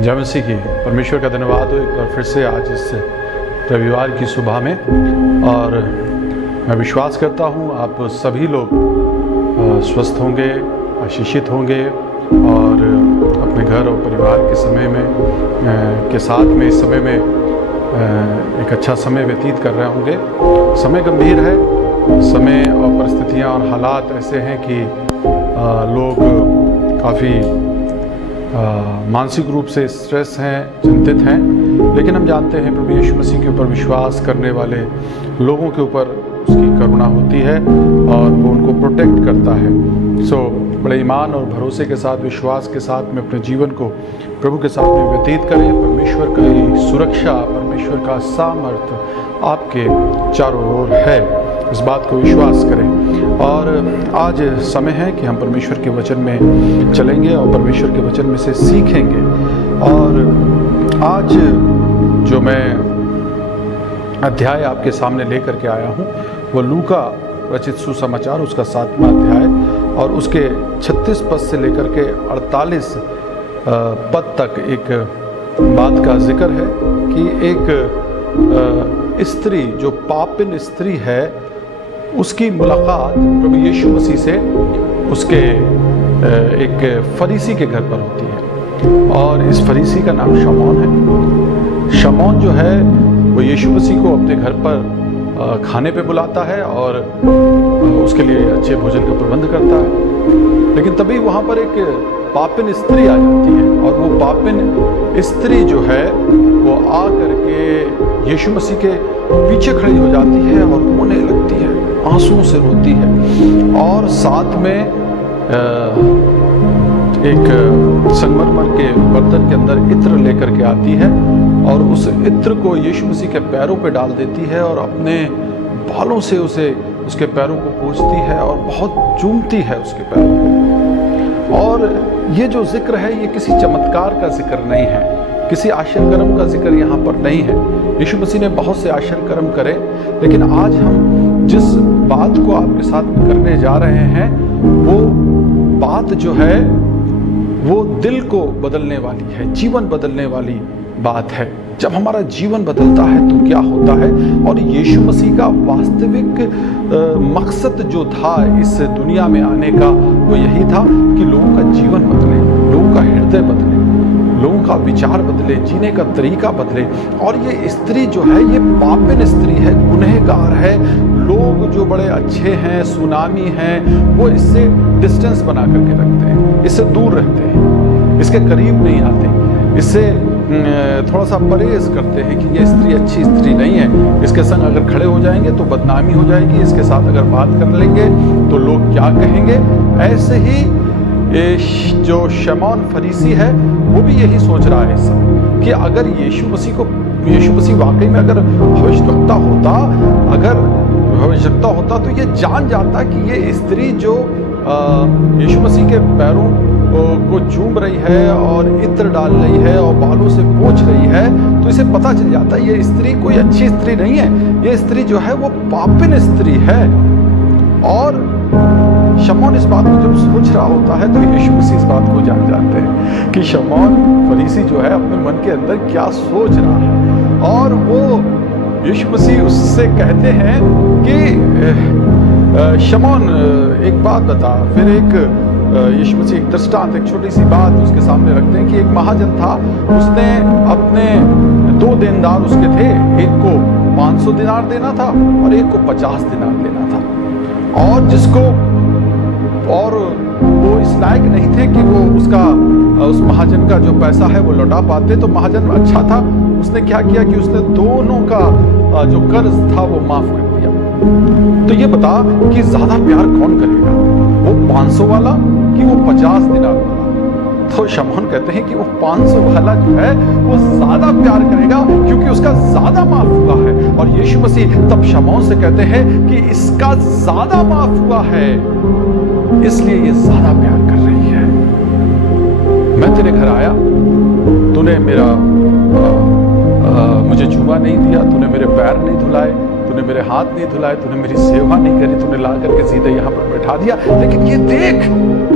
जय मसीह की। परमेश्वर का धन्यवाद हो एक बार फिर से आज इस रविवार की सुबह में। और मैं विश्वास करता हूँ आप सभी लोग स्वस्थ होंगे, आशीषित होंगे और अपने घर और परिवार के समय में के साथ में इस समय में एक अच्छा समय व्यतीत कर रहे होंगे। समय गंभीर है, समय और परिस्थितियाँ और हालात ऐसे हैं कि लोग काफ़ी मानसिक रूप से स्ट्रेस हैं, चिंतित हैं। लेकिन हम जानते हैं प्रभु यीशु मसीह के ऊपर विश्वास करने वाले लोगों के ऊपर उसकी करुणा होती है और वो उनको प्रोटेक्ट करता है। बड़े ईमान और भरोसे के साथ, विश्वास के साथ में अपने जीवन को प्रभु के साथ में व्यतीत करें। परमेश्वर की सुरक्षा, परमेश्वर का सामर्थ्य आपके चारों ओर है, इस बात को विश्वास करें। और आज समय है कि हम परमेश्वर के वचन में चलेंगे और परमेश्वर के वचन में से सीखेंगे। और आज जो मैं अध्याय आपके सामने लेकर के आया हूँ वो लूका रचित सुसमाचार उसका 7वां अध्याय और उसके 36 पद से लेकर के 48 पद तक एक बात का जिक्र है कि एक स्त्री जो पापिन स्त्री है उसकी मुलाकात प्रभु यीशु मसीह से उसके एक फरीसी के घर पर होती है। और इस फरीसी का नाम शमौन है। शमौन जो है वो यीशु मसीह को अपने घर पर खाने पे बुलाता है और उसके लिए अच्छे भोजन का प्रबंध करता है। लेकिन तभी वहाँ पर एक पापिन स्त्री आ जाती है और वो पापिन स्त्री जो है वो आ करके यीशु मसीह के पीछे खड़ी हो जाती है और रोने लगती है, आंसुओं से रोती है। और साथ में एक संगमरमर के बर्तन के अंदर इत्र लेकर के आती है और उस इत्र को यीशु मसीह के पैरों पे डाल देती है और अपने बालों से उसके पैरों को पोंछती है और बहुत चूमती है उसके पैरों को। और ये जो जिक्र है ये किसी चमत्कार का जिक्र नहीं है, किसी आश्चर्य कर्म का जिक्र यहाँ पर नहीं है। यीशु मसीह ने बहुत से आश्चर्य कर्म करे, लेकिन आज हम जिस बात को आपके साथ करने जा रहे हैं वो बात जो है वो दिल को बदलने वाली है, जीवन बदलने वाली बात है। जब हमारा जीवन बदलता है तो क्या होता है। और यीशु मसीह का वास्तविक मकसद जो था इस दुनिया में आने का वो यही था कि लोगों का जीवन बदले, लोगों का हृदय बदले, लोगों का विचार बदले, जीने का तरीका बदले। और ये स्त्री जो है ये पापिन स्त्री है, गुनहगार है। लोग जो बड़े अच्छे हैं, सुनामी हैं, वो इससे डिस्टेंस बना करके रखते हैं, इससे दूर रहते हैं, इसके करीब नहीं आते, इससे थोड़ा सा परहेज करते हैं कि ये स्त्री अच्छी स्त्री नहीं है, इसके संग अगर खड़े हो जाएंगे तो बदनामी हो जाएगी, इसके साथ अगर बात कर लेंगे तो लोग क्या कहेंगे। ऐसे ही जो शमौन फरीसी है वो भी यही सोच रहा है इस समय कि अगर यीशु मसीह वाकई में अगर भविष्यवक्ता होता तो ये जान जाता कि ये स्त्री जो यीशु मसीह के पैरों को चूम रही है और इत्र डाल रही है और बालों से पोंछ रही है, तो इसे पता चल जाता है ये स्त्री कोई अच्छी स्त्री नहीं है, ये स्त्री जो है वो पापिन स्त्री है। और शमौन इस बात को जब सोच रहा होता है तो यीशु मसीह इस बात को जान जाते हैं कि शमौन फरीसी जो है अपने मन के अंदर क्या सोच रहा है। और वो यीशु मसीह उससे कहते हैं कि शमौन एक बात बता। फिर यीशु मसीह एक दृष्टांत, एक छोटी सी बात उसके सामने रखते हैं कि एक महाजन था, उसने अपने 2 देनदार उसके थे, एक को 500 दिनार देना था और एक को 50 दिनार देना था। और वो इस लायक नहीं थे कि वो उस महाजन का जो पैसा है वो लौटा पाते। तो महाजन अच्छा था, उसने क्या किया कि उसने दोनों का जो कर्ज था वो माफ कर दिया। तो ये बता कि ज्यादा प्यार कौन करेगा, वो 500 वाला कि वो 50 दिनार वाला। तो शमौन कहते हैं कि वो 500 वाला जो है वो ज्यादा प्यार करेगा क्योंकि उसका ज्यादा माफ हुआ है। और यीशु मसीह तब शमौन से कहते हैं कि इसका ज्यादा माफ हुआ है इसलिए ये ज्यादा प्यार कर रही है। मैं तेरे घर आया, तूने मुझे चूमा नहीं दिया, तूने मेरे पैर नहीं धुलाए, तूने मेरे हाथ नहीं धुलाए, तूने मेरी सेवा नहीं करी, तूने ला करके सीधे यहाँ पर बिठा दिया। लेकिन ये देख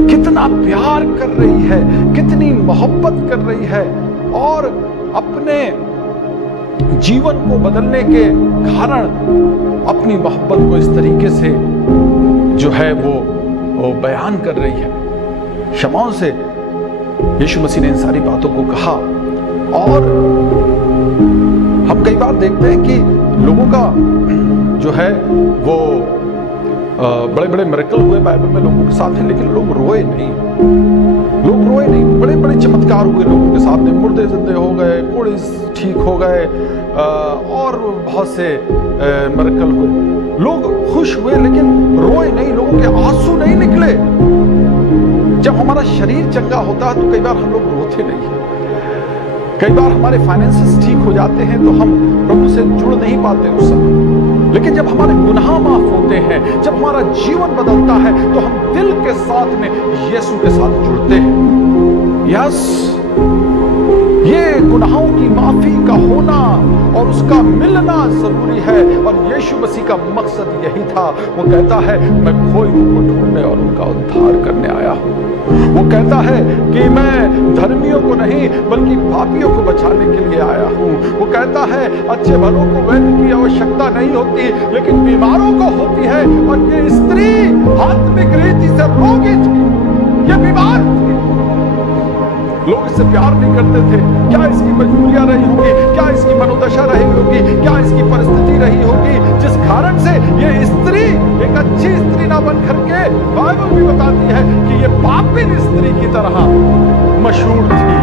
कितना प्यार कर रही है, कितनी मोहब्बत कर रही है, और अपने जीवन को बदलने के कारण अपनी मोहब्बत को इस तरीके से जो है वो बयान कर रही है। शमौन से यीशु मसीह ने इन सारी बातों को कहा। और हम कई बार देखते हैं कि लोगों का जो है वो बड़े बड़े मिरेकल हुए बाइबल में लोगों के साथ हैं, लेकिन लोग रोए नहीं। बड़े बड़े चमत्कार हुए लोगों के साथ में, मुर्दे जिंदे हो गए, कोढ़े ठीक हो गए, और बहुत से मिरेकल हुए। लोग खुश हुए लेकिन रोए नहीं, लोगों के आंसू नहीं निकले। जब हमारा शरीर चंगा होता है तो कई बार हम लोग रोते नहीं हैं। कई बार हमारे फाइनेंसेस ठीक हो जाते हैं तो हम प्रभु से जुड़ नहीं पाते उस समय। लेकिन जब हमारे गुनाह माफ होते हैं, जब हमारा जीवन बदलता है, तो हम दिल के साथ में यीशु के साथ जुड़ते हैं। यस, ये गुनाहों की माफी का होना और उसका मिलना जरूरी है। और यीशु मसीह का मकसद यही था। वो कहता है मैं खोए को ढूंढने और उनका उद्धार करने आया हूं। वो कहता है कि मैं धर्मियों को नहीं बल्कि पापियों को बचाने के लिए आया हूं। वो कहता है अच्छे भलों को वैद्य की आवश्यकता नहीं होती, लेकिन बीमारों को होती है। और ये स्त्री आत्मिक रीति से रोगी थी, ये बीमार थी। लोग इससे प्यार नहीं करते थे। क्या इसकी मजबूरियां रही होगी, क्या इसकी मनोदशा रही होगी, क्या इसकी परिस्थिति रही होगी, जिस कारण से ये स्त्री एक अच्छी स्त्री ना बन करके, बाइबल भी बताती है कि ये पापिन स्त्री की तरह मशहूर थी,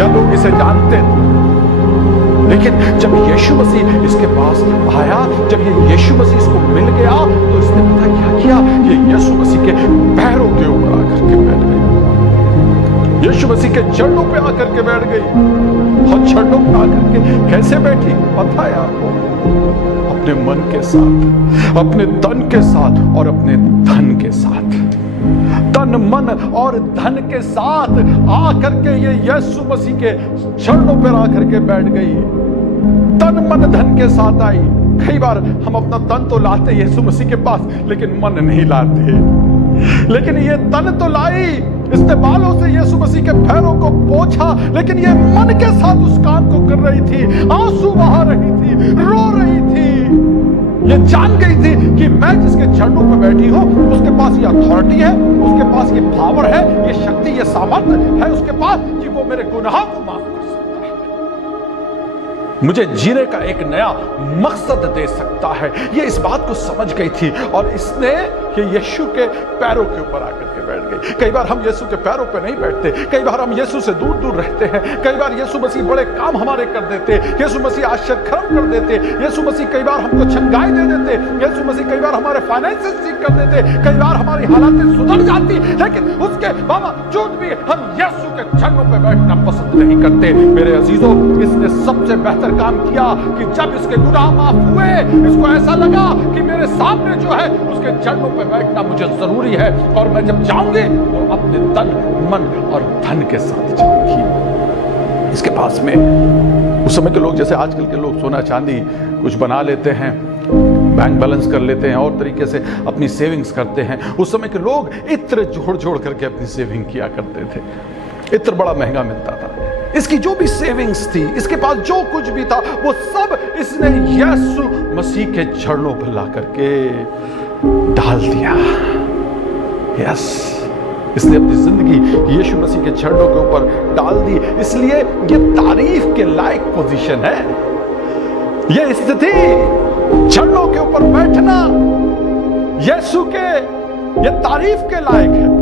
या लोग इसे जानते थे। लेकिन जब यीशु मसीह इसके पास आया, जब ये यीशु मसीह इसको मिल गया, तो इसने पता क्या किया? ये यीशु मसीह के पैरों के ऊपर आकर के बैठ गई, यीशु मसीह के चरणों पे आकर के बैठ गई। और चरणों पे आकर के कैसे बैठी पता है आपको? अपने मन के साथ, अपने तन के साथ और अपने धन के साथ, तन मन और धन के साथ आकर के ये यीशु मसीह के चरणों पर आकर के बैठ गई। तन मन धन के साथ आई। कई बार हम अपना तन तो लाते यीशु मसीह के पास, लेकिन मन नहीं लाते। लेकिन ये तन तो लाई, इसने बालों से यीशु मसीह के पैरों को पोंछा, लेकिन ये मन के साथ उस काम को कर रही थी, आंसू बहा रही थी, रो रही थी। ये जान गई थी कि मैं जिसके चरणों पर बैठी हूं, उसके पास ये अथॉरिटी है, उसके पास ये पावर है, ये शक्ति, ये सामर्थ्य है उसके पास कि वो मेरे गुनाह को माफ कर सकता है, मुझे जीने का एक नया मकसद दे सकता है। ये इस बात को समझ गई थी और इसने ये यीशु के पैरों के ऊपर आकर के बैठ गई। कई बार हम यीशु के पैरों पे नहीं बैठते, कई बार हम यीशु से दूर दूर रहते हैं। कई बार यीशु मसीह बड़े काम हमारे कर देते, यीशु मसीह आश्चर्य कर देते, यीशु मसीह कई बार हमको चंगाई दे देते, यीशु मसीह कई बार हमारे फाइनेंसेस ठीक कर देते, कई बार हमारी हालातें सुधर जाती, लेकिन उसके बावजूद भी हम यीशु के चरणों पे बैठना पसंद नहीं करते। मेरे अजीजों, इसने सबसे बेहतर काम किया कि जब इसके गुनाह माफ हुए, इसको ऐसा लगा कि मेरे सामने जो है उसके चरणों पे बैठना मुझे जरूरी है, और मैं जब जाऊंगी तो अपने तन मन और धन के साथ जाऊंगी। इसके पास में उस समय के लोग, जैसे आजकल के लोग सोना चांदी कुछ बना लेते हैं, बैंक बैलेंस कर लेते हैं और तरीके से अपनी सेविंग्स करते हैं, उस समय के लोग इत्र जोड़ जोड़ करके अपनी सेविंग किया करते थे। इत्र बड़ा महंगा मिलता था। इसकी जो भी सेविंग्स थी, इसके पास जो कुछ भी था, वो सब इसने यीशु मसीह के चरणों पर ला करके डाल दिया। यस, इसने अपनी जिंदगी यीशु मसीह के चरणों के ऊपर डाल दी। इसलिए ये तारीफ के लायक पोजीशन है, ये स्थिति, चरणों के ऊपर बैठना यीशु के, ये तारीफ के लायक है,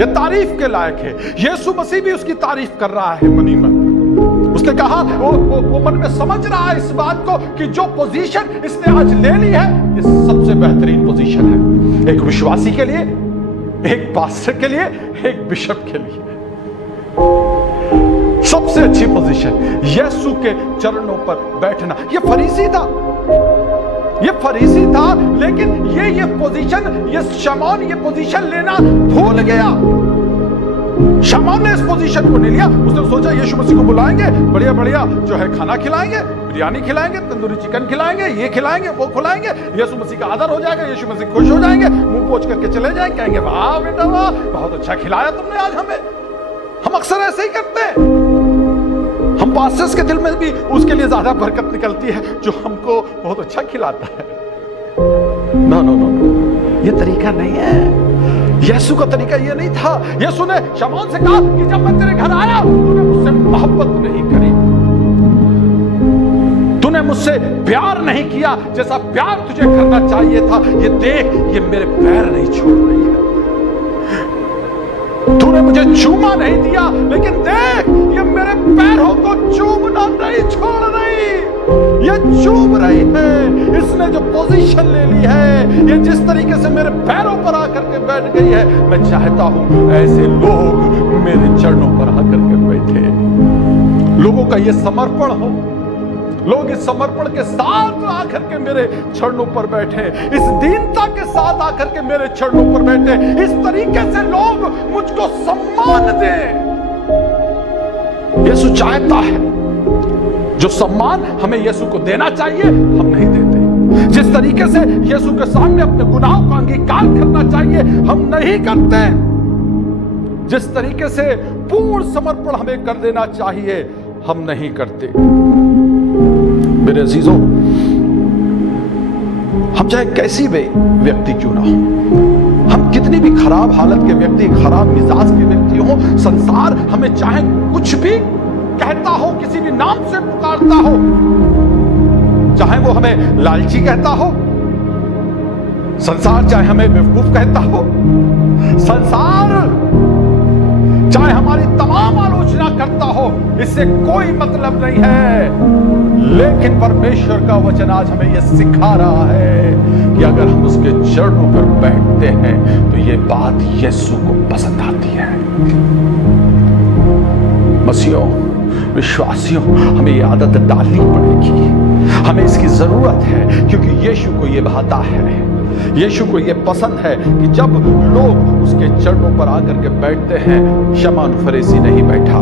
ये तारीफ के लायक है। यीशु मसीह भी उसकी तारीफ कर रहा है मनी मन। उसने कहा, वो मन में समझ रहा है इस बात को कि जो पोजीशन इसने आज ले ली है, ये सबसे बेहतरीन पोजीशन है, एक विश्वासी के लिए, एक पास्टर के लिए, एक बिशप के लिए। सबसे अच्छी पोजीशन यीशु के चरणों पर बैठना। ये फरीसी था, ये फरीसी था, लेकिन ये पोजीशन, ये शमौन ये पोजीशन लेना भूल गया। शामौन ने इस पोजीशन को नहीं लिया। उसने सोचा यीशु मसीह को बुलाएंगे, बढ़िया बढ़िया जो है खाना खिलाएंगे, बिरयानी खिलाएंगे, तंदूरी चिकन खिलाएंगे, ये खिलाएंगे, वो खिलाएंगे, यीशु मसीह का आदर हो जाएगा, यीशु मसीह खुश हो जाएंगे, मुंह पोंछ करके चले जाएंगे, कहेंगे वाह बेटा वाह, बहुत अच्छा खिलाया तुमने आज हमें। हम अक्सर ऐसे ही करते हैं। हम पास्टर्स के दिल में भी उसके लिए ज्यादा बरकत निकलती है जो हमको बहुत अच्छा खिलाता है। नो नो नो, ये तरीका नहीं है। यीशु का तरीका ये नहीं था। यीशु ने शमौन से कहा कि जब मैं तेरे घर आया तूने मुझसे मोहब्बत नहीं करी, तूने मुझसे प्यार नहीं किया जैसा प्यार तुझे करना चाहिए था। ये देख, ये मेरे पैर नहीं छोड़ रही है। तूने मुझे चूमा नहीं दिया, लेकिन देख ये मेरे पैरों को चूमना नहीं छोड़ रही, ये चूम रही है। इसने जो पोजीशन ले ली है, ये जिस तरीके से मेरे पैरों पर आकर के बैठ गई है, मैं चाहता हूं ऐसे लोग मेरे चरणों पर आकर के बैठे। लोगों का ये समर्पण हो, लोग इस समर्पण के साथ आकर के मेरे चरणों पर बैठे, इस दीनता के साथ आकर के मेरे चरणों पर बैठे। इस तरीके से लोग मुझको सम्मान दें। यीशु चाहता है जो सम्मान हमें यीशु को देना चाहिए हम नहीं देते। जिस तरीके से यीशु के सामने अपने गुनाहों का अंगीकार करना चाहिए हम नहीं करते। जिस तरीके से पूर्ण समर्पण हमें कर देना चाहिए हम नहीं करते। मेरे अजीजों, हम चाहे कैसी भी व्यक्ति क्यों ना हो, हम कितनी भी खराब हालत के व्यक्ति, खराब मिजाज के व्यक्ति हो, संसार हमें चाहे कुछ भी कहता हो, किसी भी नाम से पुकारता हो, चाहे वो हमें लालची कहता हो, संसार चाहे हमें बेवकूफ कहता हो, संसार चाहे हमारी तमाम आलोचना करता हो, इससे कोई मतलब नहीं है। लेकिन परमेश्वर का वचन आज हमें यह सिखा रहा है कि अगर हम उसके चरणों पर बैठते हैं तो ये बात यीशु को पसंद आती है। मसीहों, विश्वासियों, हमें ये आदत डालनी पड़ेगी। हमें इसकी जरूरत है क्योंकि यीशु को ये भाता है, यीशु को ये पसंद है कि जब लोग उसके चरणों पर आकर के बैठते हैं। शमौन फरीसी नहीं बैठा,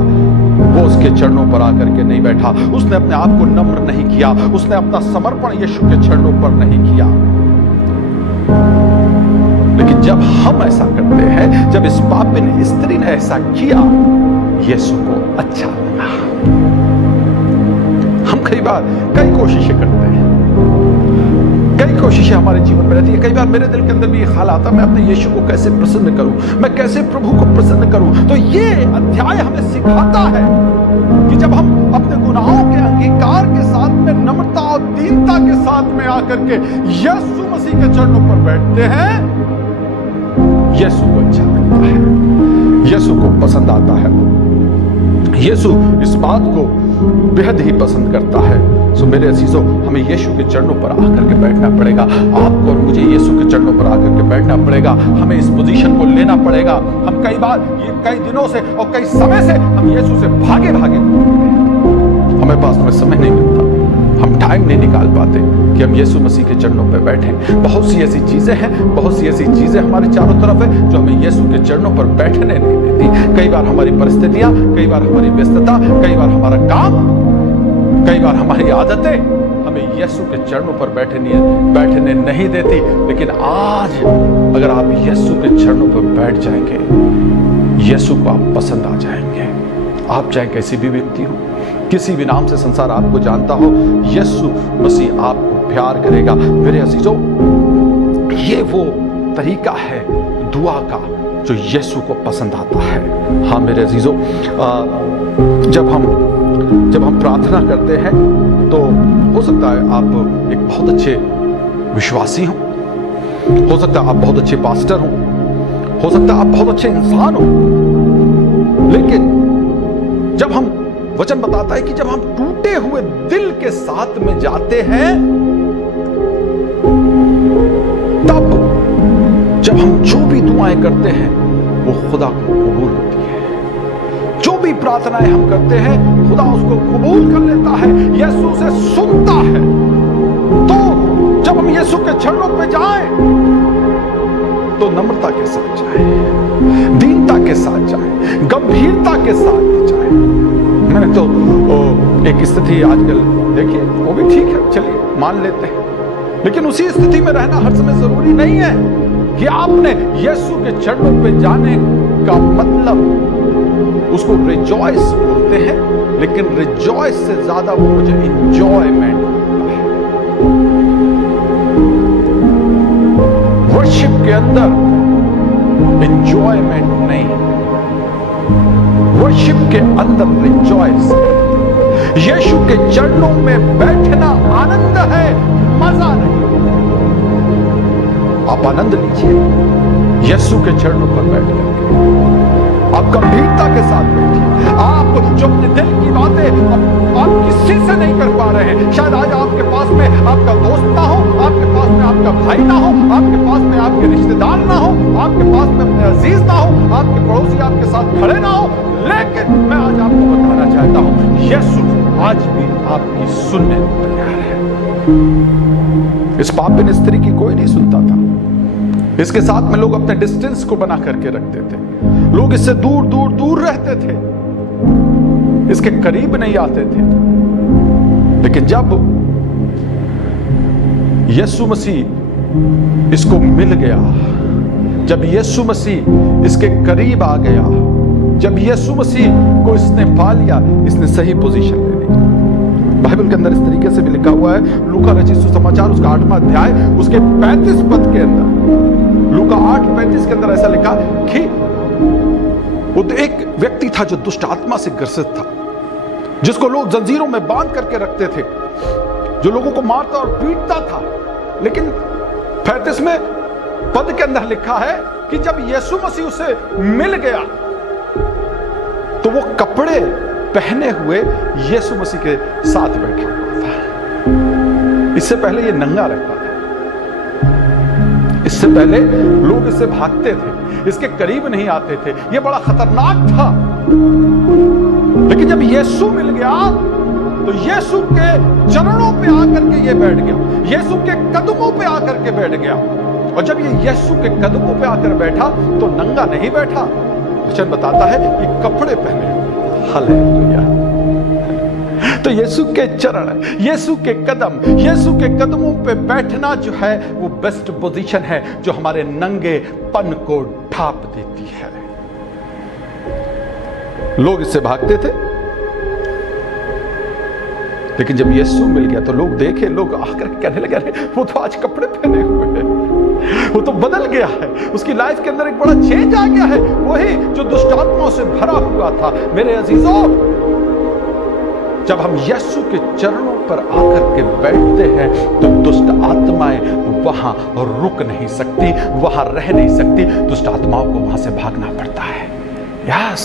वो उसके चरणों पर आकर के नहीं बैठा, उसने अपने आप को नम्र नहीं किया, उसने अपना समर्पण यीशु के चरणों पर नहीं किया। लेकिन जब हम ऐसा करते हैं, जब इस पापिन स्त्री ने ऐसा किया, यीशु को अच्छा लगा। हम कई बार कई कोशिशें करते हैं, कई कोशिशें हमारे जीवन में रहती है। कई बार मेरे दिल के अंदर भी ये ख्याल आता है मैं अपने यीशु को कैसे प्रसन्न करूं, मैं कैसे प्रभु को प्रसन्न करूं। तो ये अध्याय हमें सिखाता है कि जब हम अपने गुनाहों के अंगीकार के साथ में, नम्रता और दीनता के साथ में आकर के यीशु मसीह के चरणों पर बैठते हैं, यीशु को अच्छा लगता है, यीशु को पसंद आता है। यीशु इस बात को बेहद ही पसंद करता है। सो मेरे अजीजों, हमें यीशु के चरणों पर आकर के बैठना पड़ेगा। आपको और मुझे यीशु के चरणों पर आकर के बैठना पड़ेगा। हमें इस पोजीशन को लेना पड़ेगा। हम कई बार, ये कई दिनों से और कई समय से हम यीशु से भागे हमें पास में समय नहीं मिलता, हम टाइम नहीं निकाल पाते कि हम यीशु मसीह के चरणों पर बैठें। बहुत सी ऐसी चीजें हैं, बहुत सी ऐसी चीजें हमारे चारों तरफ है जो हमें यीशु के चरणों पर बैठने नहीं देती। कई बार हमारी परिस्थितियां, कई बार हमारी व्यस्तता, कई बार हमारा काम, कई बार हमारी आदतें हमें यीशु के चरणों पर बैठने नहीं देती। लेकिन आज अगर आप यीशु के चरणों पर बैठ जाएंगे, यीशु को आप पसंद आ जाएंगे। आप चाहे कैसी भी व्यक्ति हो, किसी भी नाम से संसार आपको जानता हो, यीशु मसीह आपको प्यार करेगा। मेरे अजीजों, ये वो तरीका है दुआ का जो यीशु को पसंद आता है। हाँ मेरे अजीजों, जब हम प्रार्थना करते हैं तो हो सकता है आप एक बहुत अच्छे विश्वासी हो सकता है आप बहुत अच्छे पास्टर हो सकता है आप बहुत अच्छे इंसान हो, लेकिन जब हम, वचन बताता है कि जब हम टूटे हुए दिल के साथ में जाते हैं, तब जब हम जो भी दुआएं करते हैं वो खुदा को कबूल होती है। जो भी प्रार्थनाएं हम करते हैं खुदा उसको कबूल कर लेता है, यीशु से सुनता है। तो जब हम यीशु के चरणों पे जाएं, तो नम्रता के साथ जाए, दीनता के साथ जाए, गंभीरता के साथ जाए। मैंने तो एक स्थिति आजकल देखिए, वो भी ठीक है, चलिए मान लेते हैं, लेकिन उसी स्थिति में रहना हर समय जरूरी नहीं है कि आपने यीशु के चरणों पे जाने का मतलब उसको रिजॉइस बोलते हैं, लेकिन रिजॉइस से ज्यादा वो मुझे इंजॉयमेंट लगता है। वर्शिप के अंदर इंजॉयमेंट नहीं, वर्शिप के अंदर रिजॉइस। यीशु के चरणों में बैठना आनंद है, मजा नहीं। आप आनंद लीजिए यीशु के चरणों पर बैठ करके, आप गंभीरता के साथ बैठिए। आप जो अपने दिल की बातें आप किसी से नहीं कर पा रहे हैं, शायद आज आपके पास में आपका दोस्त ना हो, आपके पास में आपका भाई ना हो, आपके पास में आपके रिश्तेदार ना हो, आपके पास में अपने अजीज ना हो, आपके पड़ोसी आपके साथ खड़े ना हो, लेकिन मैं आज आपको बताना चाहता हूं, यीशु आज भी आपकी सुनने को तैयार है। इस पापिन स्त्री की कोई नहीं सुनता था, इसके साथ में लोग अपने डिस्टेंस को बना करके रखते थे, लोग इससे दूर दूर दूर रहते थे, इसके करीब नहीं आते थे। लेकिन जब यीशु मसीह इसको मिल गया, जब यीशु मसीह इसके करीब आ गया, जब यीशु मसीह को इसने पा लिया, इसने सही पोजीशन ले ली। बाइबल के अंदर इस तरीके से भी लिखा हुआ है, लूका रचित सुसमाचार उसका 8वां अध्याय उसके 35 पद के अंदर, लूका 8:35 के अंदर ऐसा लिखा कि वो एक व्यक्ति था जो दुष्ट आत्मा से ग्रसित था, जिसको लोग जंजीरों में बांध करके रखते थे, जो लोगों को मारता और पीटता था। लेकिन 35वें पद के अंदर लिखा है कि जब यीशु मसीह उसे मिल गया तो वो कपड़े पहने हुए यीशु मसीह के साथ बैठा हुआ था। इससे पहले ये नंगा रहता था, इससे पहले लोग इससे भागते थे, इसके करीब नहीं आते थे, ये बड़ा खतरनाक था। लेकिन जब यीशु मिल गया तो यीशु के चरणों पे आकर के ये बैठ गया, यीशु के कदमों पे आकर के बैठ गया। और जब ये यीशु के कदमों पे आकर बैठा तो नंगा नहीं बैठा, वचन बताता है कि कपड़े पहने हुए। हालेलुया। तो यीशु के चरण, यीशु के कदम, यीशु के कदमों पे बैठना जो है वो बेस्ट पोजीशन है, जो हमारे नंगेपन को ढांप देती है। लोग इससे भागते थे, लेकिन जब यीशु मिल गया तो लोग देखे, लोग आकर कहने लगे, अरे वो तो आज कपड़े पहने हुए हैं, वो तो बदल गया है, उसकी लाइफ के अंदर एक बड़ा चेंज आ गया है, वही जो दुष्ट आत्माओं से भरा हुआ था। मेरे अजीजों, जब हम यीशु के चरणों पर आकर के बैठते हैं तो दुष्ट आत्माएं वहां रुक नहीं सकती, वहां रह नहीं सकती, दुष्ट आत्माओं को वहां से भागना पड़ता है। यस,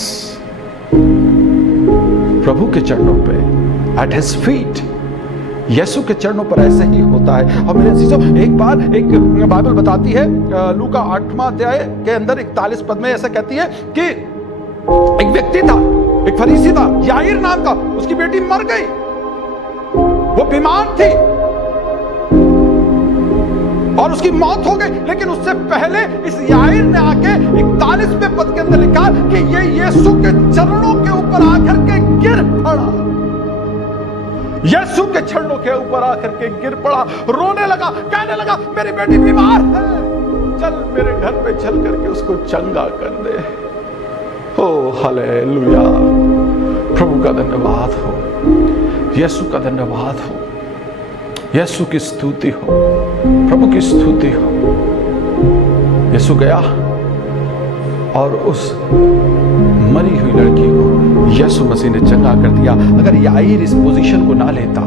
प्रभु के चरणों पे, एट हिज फीट, यीशु के चरणों पर ऐसे ही होता है। और मेरे अजीजों, एक बार एक बाइबल बताती है, लूका 8वां अध्याय के अंदर 41 पद में ऐसा कहती है कि एक व्यक्ति था, एक फरीसी था, याईर नाम का, उसकी बेटी मर गई, वो बीमार थी और उसकी मौत हो गई। लेकिन उससे पहले इस याईर ने आके 41वें पद के अंदर लिखा कि ये यीशु के चरणों के ऊपर आकर के गिर पड़ा, यीशु के चरणों के ऊपर आकर के गिर पड़ा, रोने लगा, कहने लगा, मेरी बेटी बीमार है, चल मेरे घर पे चल करके उसको चंगा कर दे। ओ हालेलुया, प्रभु का धन्यवाद हो, यीशु का धन्यवाद हो, यीशु की स्तुति हो, प्रभु की स्तुति हो। यीशु गया और उस मरी हुई लड़की को यीशु मसीह ने चंगा कर दिया। अगर याईर इस पोजीशन को ना लेता,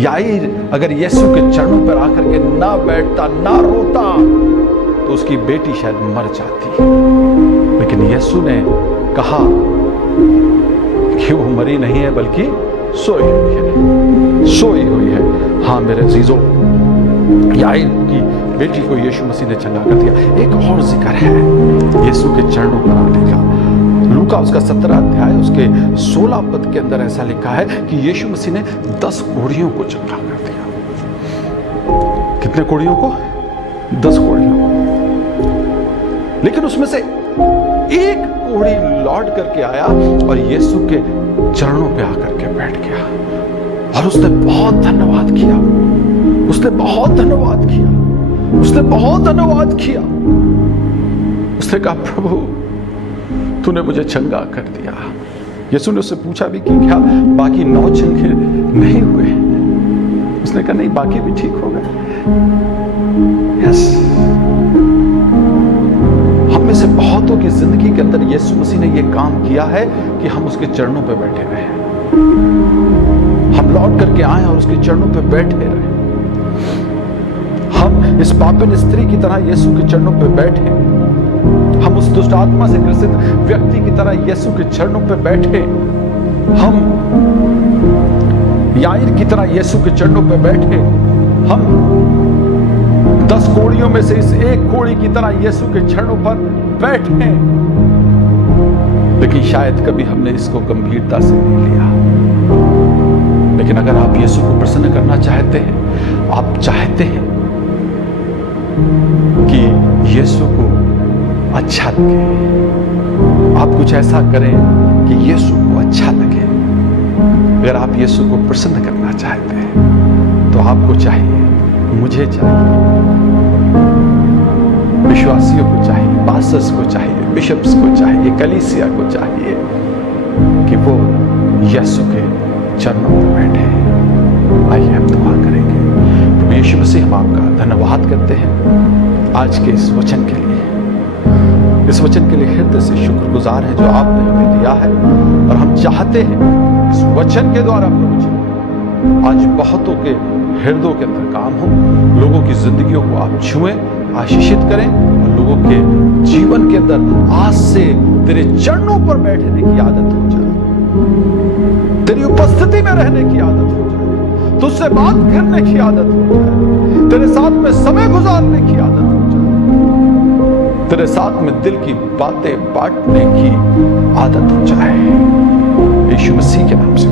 याईर अगर यीशु के चरणों पर आकर के ना बैठता, ना रोता, तो उसकी बेटी शायद मर जाती। लेकिन यीशु ने कहा कि वो मरी नहीं है बल्कि सोई हुई है, सोई हुई है। हाँ मेरे अजीजों, याईर की बेटी को यीशु मसीह ने चंगा कर दिया। एक और जिक्र है यीशु के चरणों पर आने का, लूका उसका 17 अध्याय उसके 16 पद के अंदर ऐसा लिखा है कि यीशु मसीह ने 10 कोढ़ियों को चंगा कर दिया। कितने कोढ़ियों को? 10 कोढ़ियों को। लेकिन उसमें से एक कोढ़ी लौट करके आया और यीशु के चरणों पे आकर के बैठ गया और उसने बहुत धन्यवाद किया। उसने बहुत धन्यवाद किया। उसने बहुत धन्यवाद किया। उसने कहा, प्रभु तूने मुझे चंगा कर दिया। यीशु ने उससे पूछा भी कि क्या बाकी 9 चंगे नहीं हुए? उसने कहा, नहीं, बाकी भी ठीक हो गए। यस, हम में से बहुतों की जिंदगी के अंदर यीशु मसीह ने यह काम किया है कि हम उसके चरणों पर बैठे रहे। हम लौट करके आए और उसके चरणों पर बैठे रहे। हम इस पापिन स्त्री की तरह यीशु के चरणों पर बैठे। हम उस दुष्ट आत्मा से ग्रसित व्यक्ति की तरह यीशु के चरणों पर बैठे। हम याईर की तरह यीशु के चरणों पर बैठे। हम 10 कोड़ियों में से इस एक कोड़ी की तरह यीशु के चरणों पर बैठे। लेकिन शायद कभी हमने इसको गंभीरता से नहीं लिया। लेकिन अगर आप यीशु को प्रसन्न करना चाहते हैं, आप चाहते हैं कि यीशु को अच्छा लगे, आप कुछ ऐसा करें कि यीशु को अच्छा लगे। अगर आप यीशु को प्रसन्न करना चाहते हैं तो आपको चाहिए, मुझे चाहिए, विश्वासियों को चाहिए, पास्टर्स को चाहिए, बिशप्स को चाहिए, कलीसिया को चाहिए कि वो यीशु के चरणों पर बैठे। आइए हम दुआ करेंगे। प्रभु यीशु मसीह, हम आपका धन्यवाद करते हैं आज के इस वचन के लिए। इस वचन के लिए हृदय से शुक्रगुजार हैं जो आपने हमें दिया है। और हम चाहते हैं इस वचन के द्वारा प्रभु जी आज बहुतों के हृदयों के अंदर काम हो, लोगों की जिंदगियों को आप छुएं, आशीषित करें और लोगों के जीवन के अंदर आज से तेरे चरणों पर बैठने की आदत हो जाए, तेरी उपस्थिति में रहने की आदत हो जाए, तुझसे बात करने की आदत हो जाए, तेरे साथ में समय गुजारने की आदत हो जाए, तेरे साथ में दिल की बातें बांटने की आदत हो जाए। यीशु मसीह के नाम से